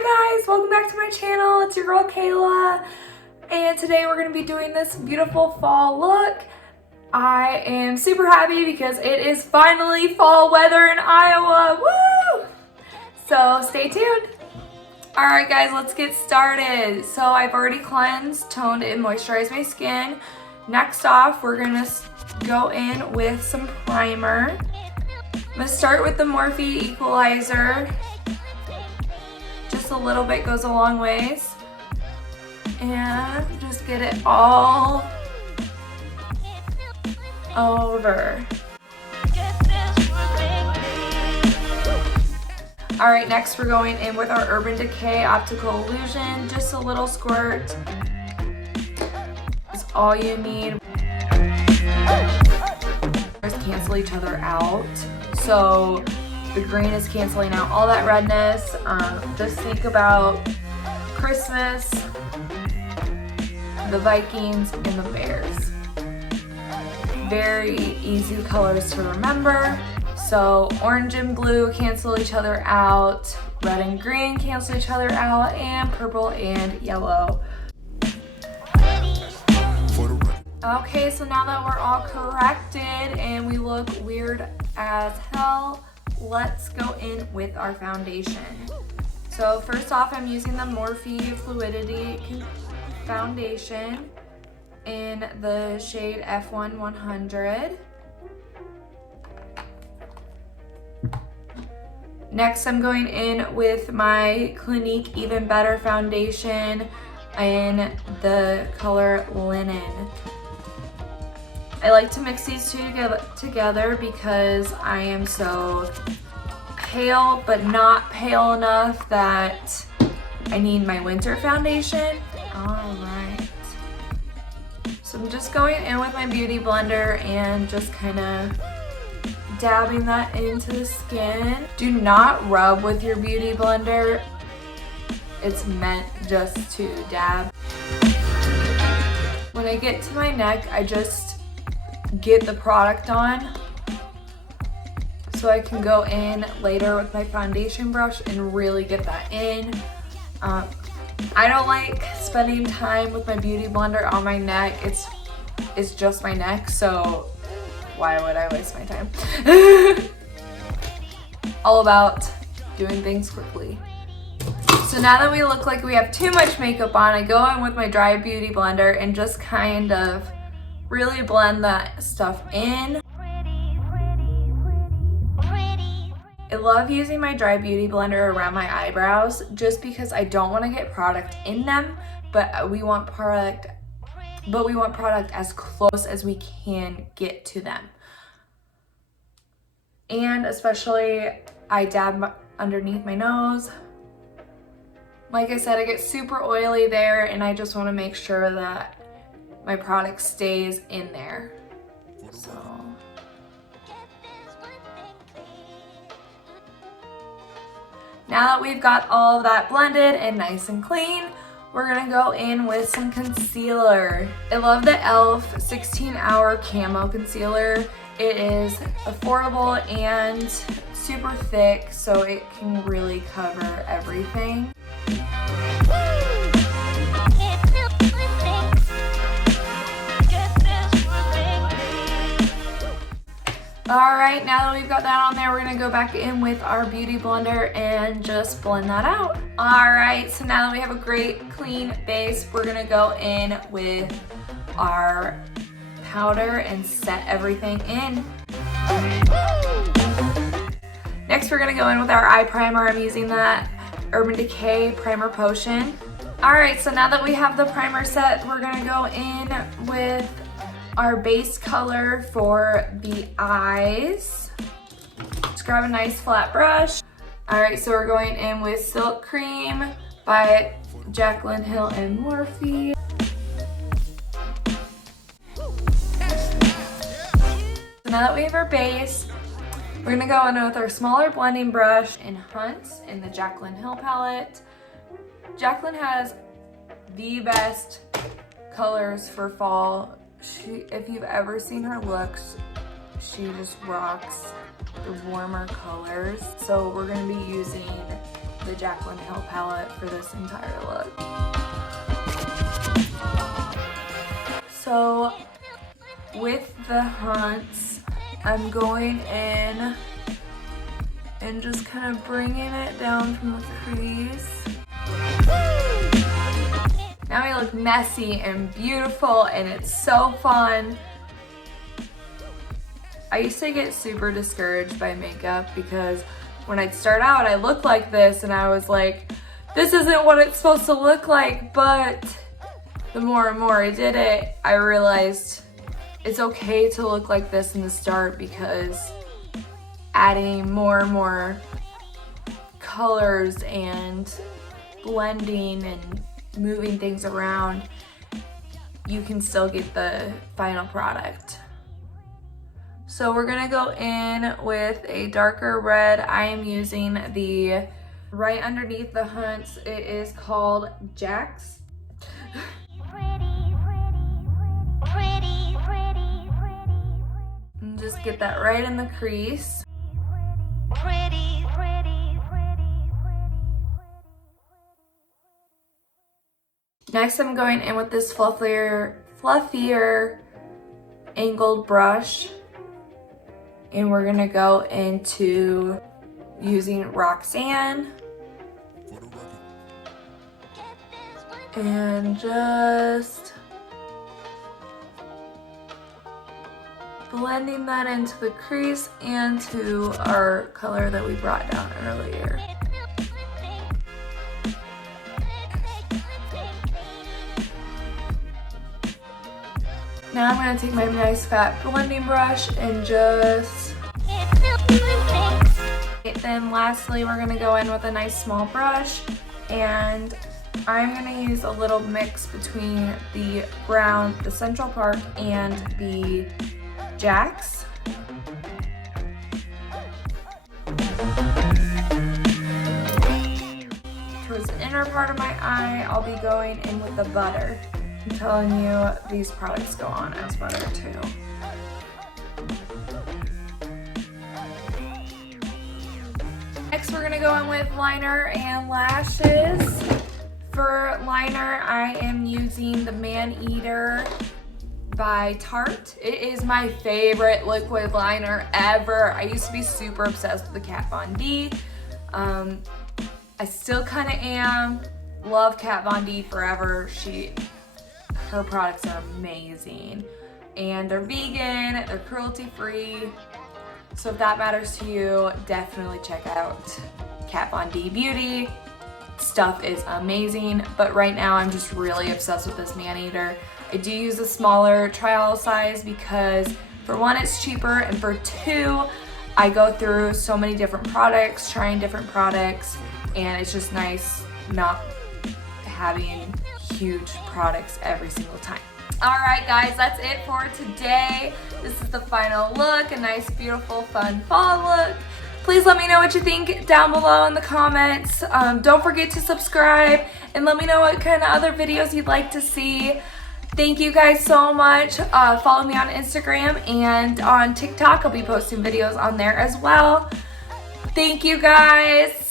Hi guys, welcome back to my channel. It's your girl Kayla, and today we're going to be doing this beautiful fall look. I am super happy because it is finally fall weather in Iowa. Woo! So stay tuned. Alright guys, let's get started. So I've already cleansed, toned, and moisturized my skin. Next off, we're going to go in with some primer. I'm going to start with the Morphe Equalizer. Just a little bit goes a long ways. And just get it all over. Alright, next we're going in with our Urban Decay Optical Illusion. Just a little squirt is all you need. Cancel each other out. So the green is canceling out all that redness. Just think about Christmas, the Vikings, and the Bears. Very easy colors to remember. So orange and blue cancel each other out, red and green cancel each other out, and purple and yellow. Okay, so now that we're all corrected and we look weird as hell, let's go in with our foundation. So first off, I'm using the Morphe Fluidity foundation in the shade F1 100. Next, I'm going in with my Clinique Even Better foundation in the color Linen. I like to mix these two together because I am so pale, but not pale enough that I need my winter foundation. Alright. So I'm just going in with my beauty blender and just kind of dabbing that into the skin. Do not rub with your beauty blender. It's meant just to dab. When I get to my neck, I just get the product on so I can go in later with my foundation brush and really get that in. I don't like spending time with my beauty blender on my neck. It's just my neck, so why would I waste my time? All about doing things quickly. So now that we look like we have too much makeup on, I go in with my dry beauty blender and just kind of really blend that stuff in. I love using my dry beauty blender around my eyebrows just because I don't want to get product in them, but we want product as close as we can get to them. And especially I dab underneath my nose. Like I said, I get super oily there and I just want to make sure that my product stays in there. So now that we've got all of that blended and nice and clean, we're gonna go in with some concealer. I love the e.l.f. 16-hour Camo concealer. It is affordable and super thick, so it can really cover everything. Alright, now that we've got that on there, we're going to go back in with our beauty blender and just blend that out. Alright, so now that we have a great clean base, we're going to go in with our powder and set everything in. Next, we're going to go in with our eye primer. I'm using that Urban Decay Primer Potion. Alright, so now that we have the primer set, we're going to go in with our base color for the eyes. Just grab a nice flat brush. Alright, so we're going in with Silk Cream by Jaclyn Hill and Morphe. So now that we have our base, we're going to go in with our smaller blending brush in Hunt in the Jaclyn Hill palette. Jaclyn has the best colors for fall. If you've ever seen her looks, she just rocks the warmer colors. So we're going to be using the Jaclyn Hill palette for this entire look. So with the hunts, I'm going in and just kind of bringing it down from the crease. Now I look messy and beautiful, and it's so fun. I used to get super discouraged by makeup because when I'd start out, I looked like this and I was like, this isn't what it's supposed to look like. But the more and more I did it, I realized it's okay to look like this in the start, because adding more and more colors and blending and moving things around, you can still get the final product. So we're gonna go in with a darker red. I am using the right underneath the hunts. It is called Jacz. And just get that right in the crease. Next, I'm going in with this fluffier angled brush, and we're gonna go into using Roxanne and just blending that into the crease and to our color that we brought down earlier. Now I'm going to take my nice fat blending brush and just... Then lastly, we're going to go in with a nice small brush, and I'm going to use a little mix between the brown, the Central Park, and the Jacz. Towards the inner part of my eye, I'll be going in with the butter. I'm telling you, these products go on as butter too. Next, we're gonna go in with liner and lashes. For liner, I am using the Man Eater by Tarte. It is my favorite liquid liner ever. I used to be super obsessed with the Kat Von D. I still kind of am. Love Kat Von D forever. Her products are amazing, and they're vegan, they're cruelty-free. So if that matters to you, definitely check out Kat Von D Beauty. Stuff is amazing, but right now I'm just really obsessed with this Man Eater. I do use a smaller trial size because for one, it's cheaper, and for two, I go through so many different products, trying different products, and it's just nice not having huge products every single time. Alright guys, that's it for today. This is the final look, a nice, beautiful, fun fall look. Please let me know what you think down below in the comments. Don't forget to subscribe and let me know what kind of other videos you'd like to see. Thank you guys so much. Follow me on Instagram and on TikTok. I'll be posting videos on there as well. Thank you guys.